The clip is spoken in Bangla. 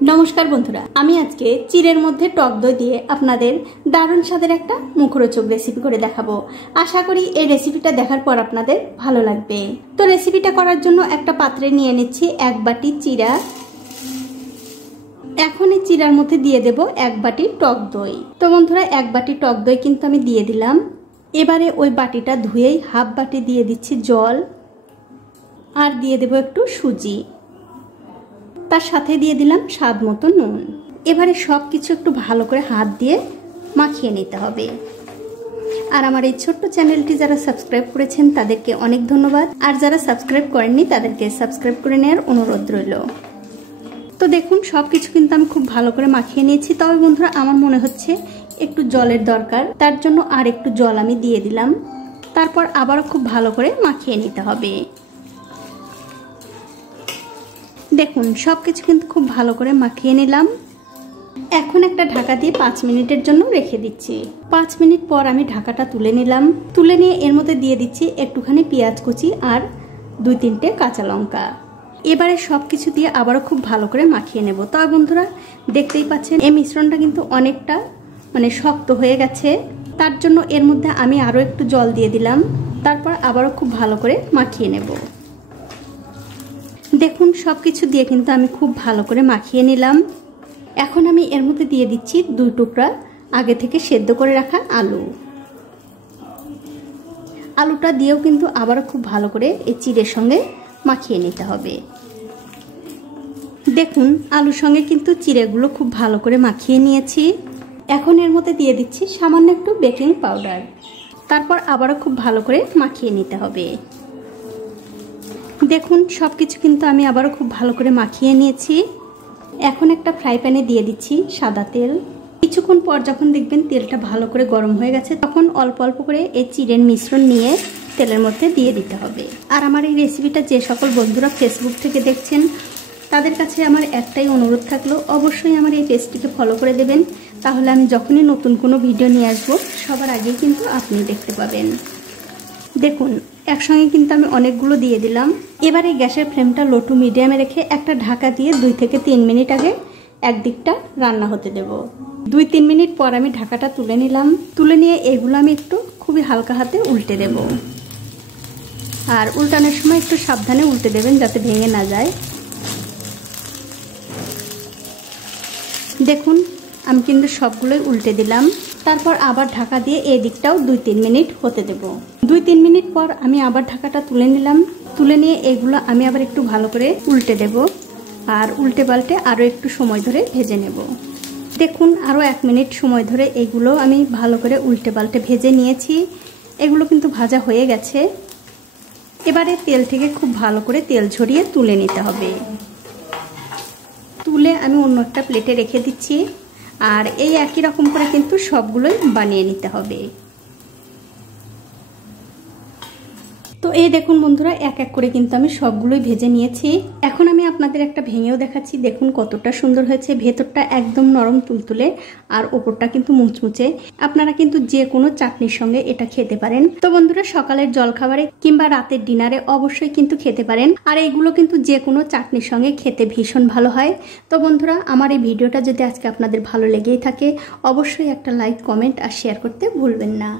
नमस्कार बंधुरा आमी आजके चिरेर मध्य टक दई दिए आपनादेर दारुण स्वादेर एकटा मुखरोचक रेसिपि करे देखाबो। आशा करी এই রেসিপিটা দেখার পর আপনাদের ভালো লাগবে। তো রেসিপিটা করার জন্য একটা পাত্রে নিয়ে নিচ্ছি এক বাটি চিরা। এখন এই চিরার মধ্যে দিয়ে দেব এক বাটি টক দই। তো বন্ধুরা এক বাটি টক দই কিন্তু আমি দিয়ে দিলাম। এবারে ওই বাটিটা ধুয়েই হাফ বাটি দিয়ে দিচ্ছি জল আর দিয়ে দেব একটু সুজি। তার সাথে দিয়ে দিলাম স্বাদ মতো নুন। এবারে সবকিছু একটু ভালো করে হাত দিয়ে মাখিয়ে নিতে হবে। আর আমার এই ছোট্ট চ্যানেলটি যারা সাবস্ক্রাইব করেছেন তাদেরকে অনেক ধন্যবাদ, আর যারা সাবস্ক্রাইব করেননি তাদেরকে সাবস্ক্রাইব করে নেওয়ার অনুরোধ রইল। তো দেখুন সবকিছু কিন্তু আমি খুব ভালো করে মাখিয়ে নিয়েছি। তবে বন্ধুরা আমার মনে হচ্ছে একটু জলের দরকার, তার জন্য আর একটু জল আমি দিয়ে দিলাম। তারপর আবারও খুব ভালো করে মাখিয়ে নিতে হবে। দেখুন সবকিছু কিন্তু খুব ভালো করে মাখিয়ে নিলাম। এখন একটা ঢাকা দিয়ে 5 মিনিটের জন্য রেখে দিচ্ছি। 5 মিনিট পর আমি ঢাকাটা তুলে নিলাম। তুলে নিয়ে এর মধ্যে দিয়ে দিচ্ছি একটুখানি পেঁয়াজ কুচি আর 2-3টে কাঁচা লঙ্কা। এবারে সবকিছু দিয়ে আবারও খুব ভালো করে মাখিয়ে নেব। তবে বন্ধুরা দেখতেই পাচ্ছেন এই মিশ্রণটা কিন্তু অনেকটা শক্ত হয়ে গেছে, তার জন্য এর মধ্যে আমি আরও একটু জল দিয়ে দিলাম। তারপর আবারও খুব ভালো করে মাখিয়ে নেব। দেখুন সবকিছু দিয়ে কিন্তু আমি খুব ভালো করে মাখিয়ে নিলাম। এখন আমি এর মধ্যে দিয়ে দিচ্ছি 2 টুকরা আগে থেকে সেদ্ধ করে রাখা আলু। আলুটা দিয়েও কিন্তু আবারও খুব ভালো করে এই চিড়ের সঙ্গে মাখিয়ে নিতে হবে। দেখুন আলুর সঙ্গে কিন্তু চিড়েগুলো খুব ভালো করে মাখিয়ে নিয়েছি। এখন এর মধ্যে দিয়ে দিচ্ছি সামান্য একটু বেকিং পাউডার। তারপর আবারও খুব ভালো করে মাখিয়ে নিতে হবে। দেখুন সবকিছু কিন্তু আমি আবারও খুব ভালো করে মাখিয়ে নিয়েছি। এখন একটা ফ্রাই প্যানে দিয়ে দিচ্ছি সাদা তেল। কিছুক্ষণ পর যখন দেখবেন তেলটা ভালো করে গরম হয়ে গেছে তখন অল্প অল্প করে এই চিড়ের মিশ্রণ নিয়ে তেলের মধ্যে দিয়ে দিতে হবে। আর আমার এই রেসিপিটা যে সকল বন্ধুরা ফেসবুক থেকে দেখছেন তাদের কাছে আমার একটাই অনুরোধ থাকলো, অবশ্যই আমার এই পেজটিকে ফলো করে দেবেন। তাহলে আমি যখনই নতুন কোনো ভিডিও নিয়ে আসবো সবার আগেই কিন্তু আপনি দেখতে পাবেন। দেখুন একসঙ্গে কিন্তু আমি অনেকগুলো দিয়ে দিলাম। এবারে গ্যাসের ফ্লেমটা লো টু মিডিয়ামে রেখে একটা ঢাকা দিয়ে 2 থেকে 3 মিনিট আগে একদিকটা রান্না হতে দেব। 2-3 মিনিট পর আমি ঢাকাটা তুলে নিলাম। তুলে নিয়ে এগুলো আমি একটু খুবই হালকা হাতে উল্টে দেব। আর উল্টানোর সময় একটু সাবধানে উল্টে দেবেন যাতে ভেঙে না যায়। দেখুন আমি কিন্তু সবগুলোই উল্টে দিলাম। তারপর আবার ঢাকা দিয়ে এই দিকটাও 2-3 মিনিট হতে দেব। 2-3 মিনিট পর আমি আবার ঢাকাটা তুলে নিলাম। তুলে নিয়ে এগুলো আমি আবার একটু ভালো করে উল্টে দেব আর উল্টে পাল্টে আরও একটু সময় ধরে ভেজে নেব। দেখুন আরও 1 মিনিট সময় ধরে এগুলো আমি ভালো করে উল্টে পাল্টে ভেজে নিয়েছি। এগুলো কিন্তু ভাজা হয়ে গেছে। এবারে তেল থেকে খুব ভালো করে তেল ঝরিয়ে তুলে নিতে হবে। তুলে আমি অন্য একটা প্লেটে রেখে দিচ্ছি। আর এই একই রকম করে কিন্তু সবগুলোই বানিয়ে নিতে হবে। তো এই দেখুন বন্ধুরা এক এক করে কিন্তু আমি সবগুলোই ভেজে নিয়েছি। এখন আমি আপনাদের একটা ভেঙেও দেখাচ্ছি। দেখুন কতটা সুন্দর হয়েছে। ভেতরটা একদম নরম তুলতুলে আর ওপরটা কিন্তু মুচমুচে। আপনারা কিন্তু যে কোনো চাটনির সঙ্গে এটা খেতে পারেন। তো বন্ধুরা সকালের জলখাবারে কিংবা রাতের ডিনারে অবশ্যই কিন্তু খেতে পারেন। আর এইগুলো কিন্তু যে কোনো চাটনির সঙ্গে খেতে ভীষণ ভালো হয়। তো বন্ধুরা আমার এই ভিডিওটা যদি আজকে আপনাদের ভালো লেগেই থাকে অবশ্যই একটা লাইক, কমেন্ট আর শেয়ার করতে ভুলবেন না।